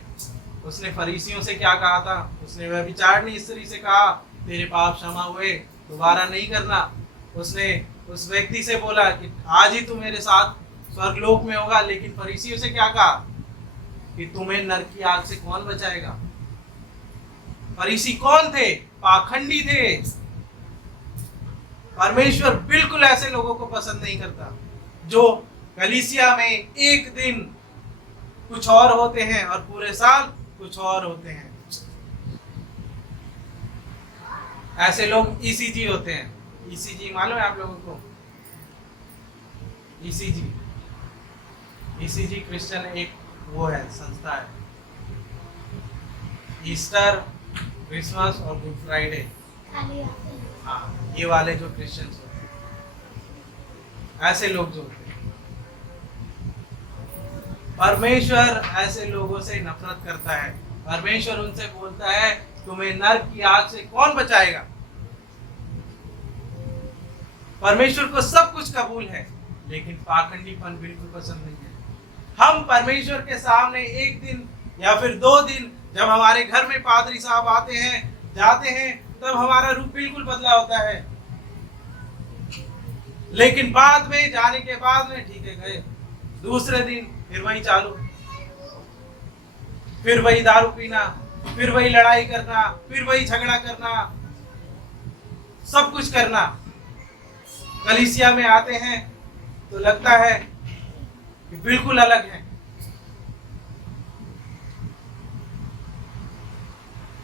उसने फरीसियों से क्या कहा था? उसने वह विचारनी स्त्री से कहा, तेरे पाप क्षमा हुए, दोबारा नहीं करना। उसने उस व्यक्ति से बोला कि आज ही तू मेरे साथ स्वर्गलोक में होगा, लेकिन फरीसियों से क्या कहा कि तुम्हें नरक की आग से कौन बचाएगा। फरीसी कौन थे? पाखंडी थे। परमेश्वर बिल्कुल ऐसे लोगों को पसंद नहीं करता, जो कलीसिया में एक दिन कुछ और होते हैं और पूरे साल कुछ और होते हैं। ऐसे लोग ईसीजी होते हैं। ईसीजी मालूम है आप लोगों को? ईसीजी क्रिश्चियन एक वो है, संस्था है। ईस्टर, क्रिसमस और गुड फ्राइडे, हाँ, ये वाले जो क्रिश्चियंस होते हैं, ऐसे लोग जो होते हैं, परमेश्वर ऐसे लोगों से नफरत करता है। परमेश्वर उनसे बोलता है तुम्हें नरक की आग से कौन बचाएगा। परमेश्वर को सब कुछ कबूल है, लेकिन पाखंडीपन बिल्कुल पसंद नहीं है। हम परमेश्वर के सामने एक दिन या फिर 2 दिन, जब हमारे घर में पादरी साहब आते हैं, जाते हैं, तब हमारा रूप बिल्कुल बदला होता है, लेकिन बाद में, जाने के बाद में ठीक है गए, दूसरे दिन फिर वही चालू, फिर वही दारू पीना, फिर वही लड़ाई करना, फिर वही झगड़ा करना, सब कुछ करना। कलीसिया में आते हैं तो लगता है कि बिल्कुल अलग है।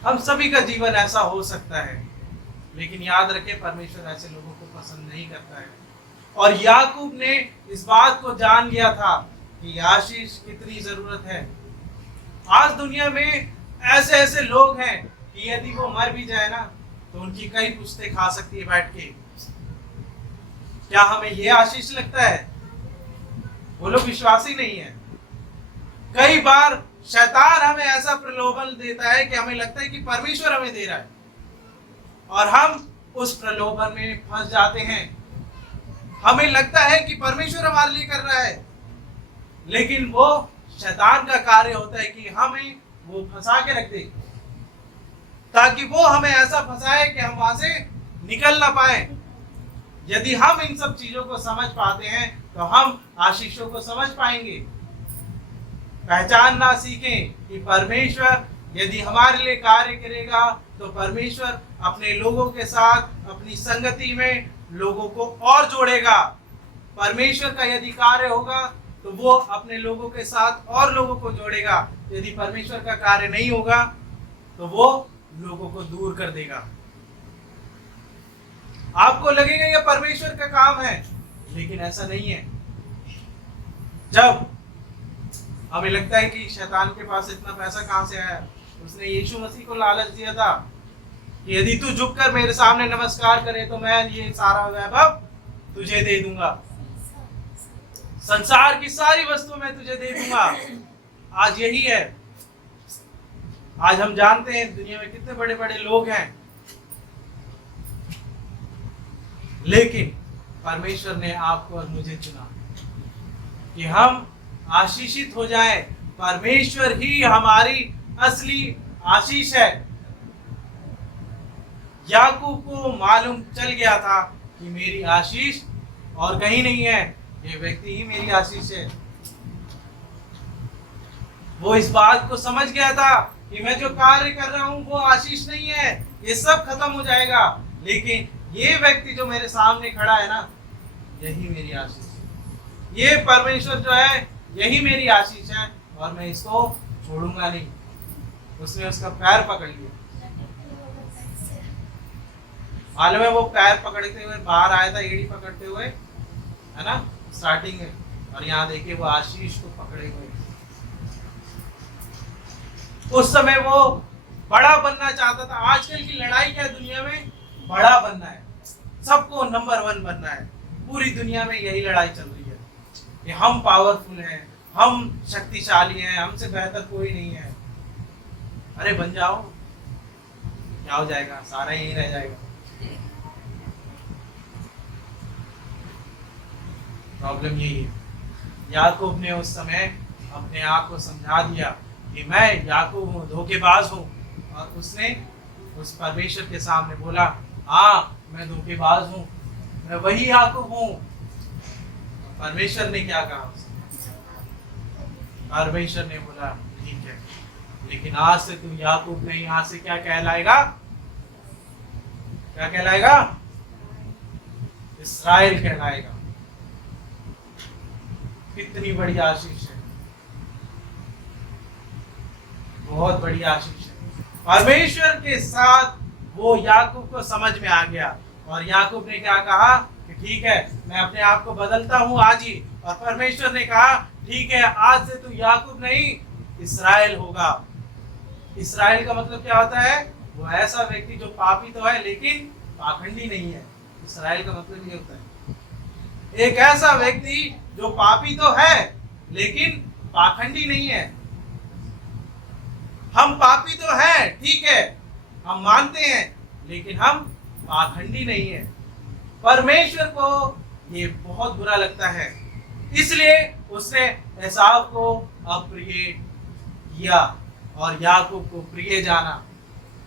हम सभी का जीवन ऐसा हो सकता है, लेकिन याद रखें परमेश्वर ऐसे लोगों को पसंद नहीं करता है। और याकूब ने इस बात को जान लिया था कि आशीष कितनी जरूरत है। आज दुनिया में ऐसे ऐसे लोग हैं कि यदि वो मर भी जाए ना, तो उनकी कई पुश्तें खा सकती है बैठ के। क्या हमें ये आशीष लगता है? वो लोग विश्वासी नहीं है। कई बार शैतान हमें ऐसा प्रलोभन देता है कि हमें लगता है कि परमेश्वर हमें दे रहा है, और हम उस प्रलोभन में फंस जाते हैं। हमें लगता है कि परमेश्वर हमारे लिए कर रहा है, लेकिन वो शैतान का कार्य होता है कि हमें वो फंसा के रख दे। ताकि वो हमें ऐसा फंसाए कि हम वहां से निकल ना पाए। यदि हम इन सब चीजों को समझ पाते हैं तो हम आशीषों को समझ पाएंगे। पहचानना सीखें कि परमेश्वर यदि हमारे लिए कार्य करेगा तो परमेश्वर अपने लोगों के साथ अपनी संगति में लोगों को और जोड़ेगा। परमेश्वर का यदि कार्य होगा तो वो अपने लोगों के साथ और लोगों को जोड़ेगा। यदि परमेश्वर का कार्य नहीं होगा तो वो लोगों को दूर कर देगा। आपको लगेगा ये परमेश्वर का काम है, लेकिन ऐसा नहीं है। जब हमें लगता है कि शैतान के पास इतना पैसा कहां से आया, उसने यीशु मसीह को लालच दिया था कि यदि तू झुककर मेरे सामने नमस्कार करे तो मैं ये सारा वैभव तुझे दे दूंगा, संसार की सारी वस्तु मैं तुझे दे दूंगा। आज यही है। आज हम जानते हैं दुनिया में कितने बड़े बड़े लोग हैं, लेकिन परमेश्वर ने आपको और मुझे चुना कि हम आशीषित हो जाएं। परमेश्वर ही हमारी असली आशीष है। याकूब को मालूम चल गया था कि मेरी आशीष और कहीं नहीं है, ये व्यक्ति ही मेरी आशीष है। वो इस बात को समझ गया था कि मैं जो कार्य कर रहा हूं वो आशीष नहीं है, ये सब खत्म हो जाएगा, लेकिन ये व्यक्ति जो मेरे सामने खड़ा है ना, यही मेरी आशीष है। ये परमेश्वर जो है यही मेरी आशीष है और मैं इसको छोड़ूंगा नहीं। उसने उसका पैर पकड़ लिया। मालूम है वो पैर पकड़ते हुए बाहर आया था, एड़ी पकड़ते हुए, है ना, स्टार्टिंग में, और यहाँ देखिए वो आशीष को पकड़े हुए। उस समय वो बड़ा बनना चाहता था। आजकल की लड़ाई क्या है दुनिया में? बड़ा बनना है, सबको नंबर 1 बनना है। पूरी दुनिया में यही लड़ाई चल रही है कि हम पावरफुल हैं, हम शक्तिशाली हैं, हमसे बेहतर कोई नहीं है। अरे बन जाओ, क्या हो जाएगा, सारा यही रह जाएगा। प्रॉब्लम यही है। याकूब ने उस समय अपने आप को समझा दिया कि मैं याकूब हूँ, धोखेबाज हूँ, और उसने उस परमेश्वर के सामने बोला, हाँ मैं धोखेबाज हूँ, मैं वही याकूब हूँ। परमेश्वर ने क्या कहा? परमेश्वर ने बोला ठीक है, लेकिन आज से तू याकूब नहीं, आज से क्या कहलाएगा? क्या कहलाएगा? इस्राएल कहलाएगा। कितनी बड़ी आशीष है, बहुत बड़ी आशीष है। परमेश्वर के साथ वो याकूब को समझ में आ गया, और याकूब ने क्या कहा कि ठीक है मैं अपने आप को बदलता हूं आज ही। और परमेश्वर ने कहा ठीक है आज से तू याकूब नहीं इस्राएल होगा। इस्राएल का मतलब क्या होता है? वो ऐसा व्यक्ति जो पापी तो है लेकिन पाखंडी नहीं है। इस्राएल का मतलब ये होता है, एक ऐसा व्यक्ति जो पापी तो है लेकिन पाखंडी नहीं है। हम पापी तो हैं, ठीक है, हम मानते हैं, लेकिन हम पाखंडी नहीं है। परमेश्वर को ये बहुत बुरा लगता है, इसलिए उसने एसाव को अप्रिय किया और याकूब को प्रिय जाना।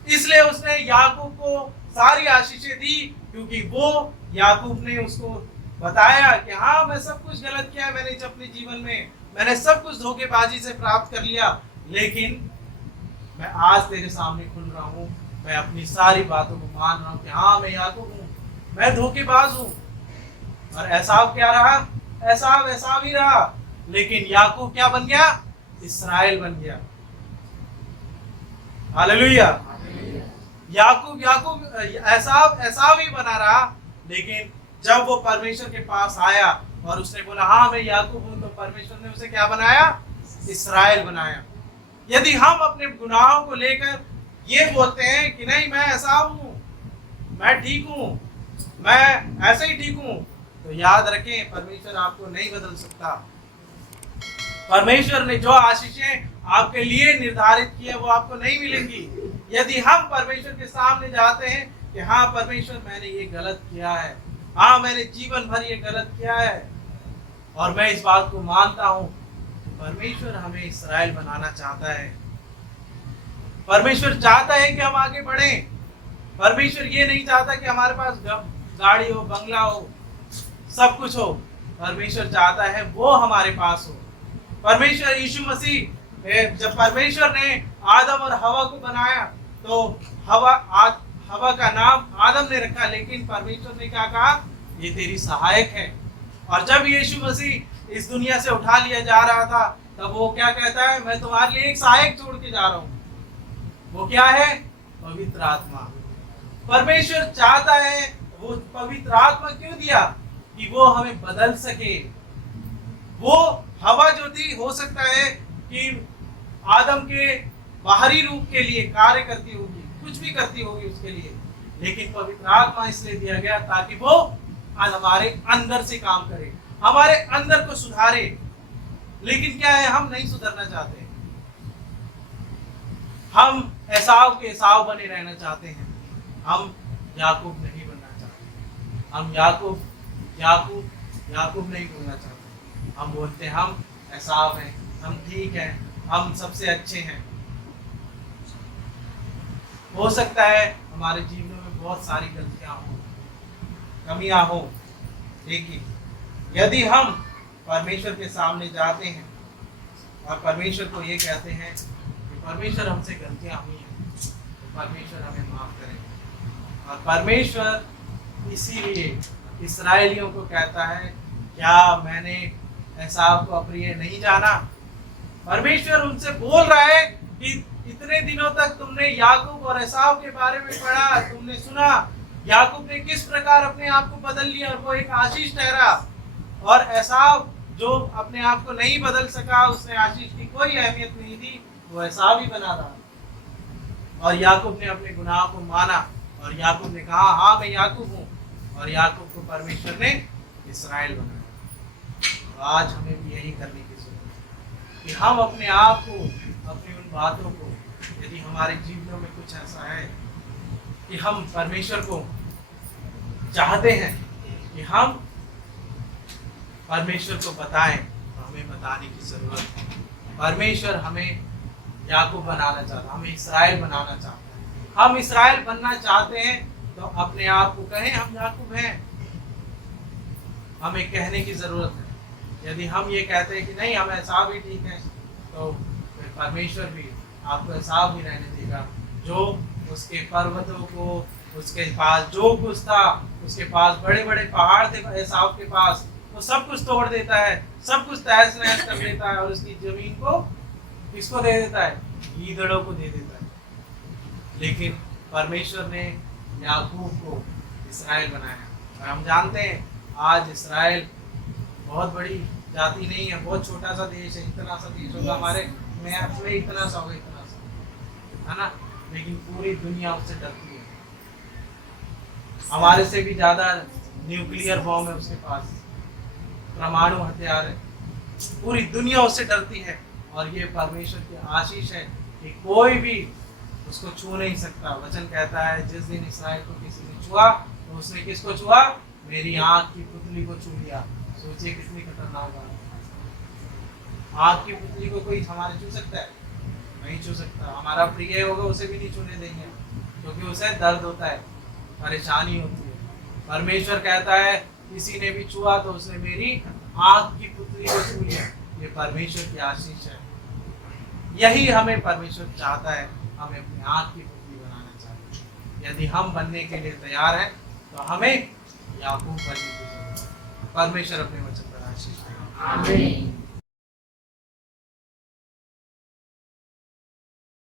इसलिए उसने याकूब को सारी आशीषें दी, क्योंकि वो याकूब ने उसको बताया कि हाँ मैं सब कुछ गलत किया है, मैंने अपने जीवन में मैंने सब कुछ धोखेबाजी से प्राप्त कर लिया, लेकिन मैं आज तेरे सामने खुल रहा हूँ, मैं अपनी सारी बातों को मान रहा हूँ कि हाँ मैं याकूब हूँ, मैं धोखेबाज हूँ। और एसाव क्या रहा? एसाव ही रहा, लेकिन याकूब क्या बन गया? इस्राएल बन गया। हालेलुया। याकूब एसाव ही बना रहा, लेकिन जब वो परमेश्वर के पास आया और उसने बोला हाँ मैं याकूब हूँ, तो परमेश्वर ने उसे क्या बनाया? इस्राएल बनाया। यदि हम अपने गुनाहों को लेकर ये बोलते हैं कि नहीं मैं एसाव हूँ, मैं ठीक हूँ, मैं ऐसे ही ठीक हूँ, तो याद रखें परमेश्वर आपको नहीं बदल सकता। परमेश्वर ने जो आशीषें आपके लिए निर्धारित की है वो आपको नहीं मिलेंगी। यदि हम परमेश्वर के सामने जाते हैं कि हाँ परमेश्वर मैंने ये गलत किया है, हाँ मैंने जीवन भर ये गलत किया है, और मैं इस बात को मानता हूँ, परमेश्वर हमें इस्राएल बनाना चाहता है। परमेश्वर चाहता है कि हम आगे बढ़ें। परमेश्वर ये नहीं चाहता कि हमारे पास गाड़ी हो, बंगला हो, सब कुछ हो। परमेश्वर चाहता है वो हमारे पास हो। परमेश्वर यीशु मसीह, जब परमेश्वर ने आदम और हवा को बनाया तो हवा का नाम आदम ने रखा, लेकिन परमेश्वर ने क्या कहा? ये तेरी सहायक है। और जब यीशु मसीह इस दुनिया से उठा लिया जा रहा था, तब वो क्या कहता है? मैं तुम्हारे लिए एक सहायक छोड़ के जा रहा हूं। वो क्या है? पवित्र आत्मा। परमेश्वर चाहता है, वो पवित्र आत्मा क्यों दिया? कि वो हमें बदल सके। वो हवा जो थी, हो सकता है कि आदम के बाहरी रूप के लिए कार्य करती होगी, कुछ भी करती होगी उसके लिए, लेकिन पवित्र आत्मा इसलिए दिया गया ताकि वो हमारे अंदर से काम करे, हमारे अंदर को सुधारे। लेकिन क्या है? हम नहीं सुधरना चाहते। हम एसाव के एसाव बने रहना चाहते हैं। हम याकूब नहीं बनना चाहते। हम याकूब नहीं बनना चाहते। हम बोलते हैं हम एसाव हैं, हम ठीक हैं, हम सबसे अच्छे हैं। हो सकता है हमारे जीवन में बहुत सारी गलतियां हो, कमियां हो, लेकिन यदि हम परमेश्वर के सामने जाते हैं और परमेश्वर को ये कहते हैं कि परमेश्वर हमसे गलतियां हुई हैं, तो परमेश्वर हमें माफ करें। और परमेश्वर इसीलिए इस्राएलियों को कहता है, क्या मैंने एसाव को अप्रिय नहीं जाना? परमेश्वर उनसे बोल रहा है कि इतने दिनों तक तुमने याकूब और एसाव के बारे में पढ़ा, तुमने सुना याकूब ने किस प्रकार अपने आप को बदल लिया और वो एक आशीष ठहरा, और एसाव जो अपने आप को नहीं बदल सका, उसने आशीष की कोई अहमियत नहीं दी, वो एसाव ही बना रहा। और याकूब ने अपने गुनाह को माना और याकूब ने कहा हाँ मैं याकूब हूँ, और याकूब को परमेश्वर ने इस्राएल बनाया। तो आज हमें भी यही करने की जरूरत है कि हम अपने आप को, अपनी उन बातों को, यदि हमारे जीवनों में कुछ ऐसा है कि हम परमेश्वर को चाहते हैं कि हम परमेश्वर को बताएं, तो हमें बताने की जरूरत है। परमेश्वर हमें याकूब बनाना चाहता है, हमें इस्राएल बनाना चाहता है। हम इस्राएल बनना चाहते हैं तो अपने आप को कहें हम याकूब हैं। हमें कहने की जरूरत है। यदि हम ये कहते हैं कि नहीं हम एसाव ही ठीक है, तो फिर परमेश्वर भी आपको एसाव ही रहने देगा, जो उसके पर्वतों को, उसके पास जो कुछ था, उसके पास बड़े बड़े पहाड़ थे एसाव के पास, वो सब कुछ तोड़ देता है, सब कुछ तहस नहस कर देता है, और उसकी जमीन को किसको दे देता है? गीदड़ों को दे देता है। लेकिन परमेश्वर ने याकूब को इस्राएल बनाया। और हम जानते हैं आज इस्राएल बहुत बड़ी जाति नहीं है, बहुत छोटा सा देश है। इतना सा देश होगा हमारे मैप में, इतना सा होगा, इतना सा, है ना? लेकिन पूरी दुनिया उससे डरती है। हमारे से भी ज्यादा न्यूक्लियर बॉम्ब है उसके पास, परमाणु हथियार है। पूरी दुनिया उससे डरती है। और ये परमेश्वर की आशीष है कि कोई भी उसको छू नहीं सकता। वचन कहता है जिस दिन इस्राएल को किसी ने छुआ तो उसने किसको छुआ? मेरी आंख की पुतली को छू लिया। सोचिए कितनी खतरनाक बात है। आंख की पुतली को कोई हमारे छू सकता है? नहीं छू सकता। हमारा प्रिय होगा उसे भी नहीं छूने देंगे, क्योंकि उसे दर्द होता है, परेशानी होती है। परमेश्वर कहता है किसी ने भी छुआ तो उसने मेरी आंख की पुतली को छू लिया। ये परमेश्वर की आशीष है। यही हमें परमेश्वर चाहता है, हमें अपनी आंख की पुतली बनाना चाहता है। यदि हम बनने के लिए तैयार हैं तो हमें याकूब बनने की जरूरत है। परमेश्वर अपने वचन पर आशीष दें। आमीन।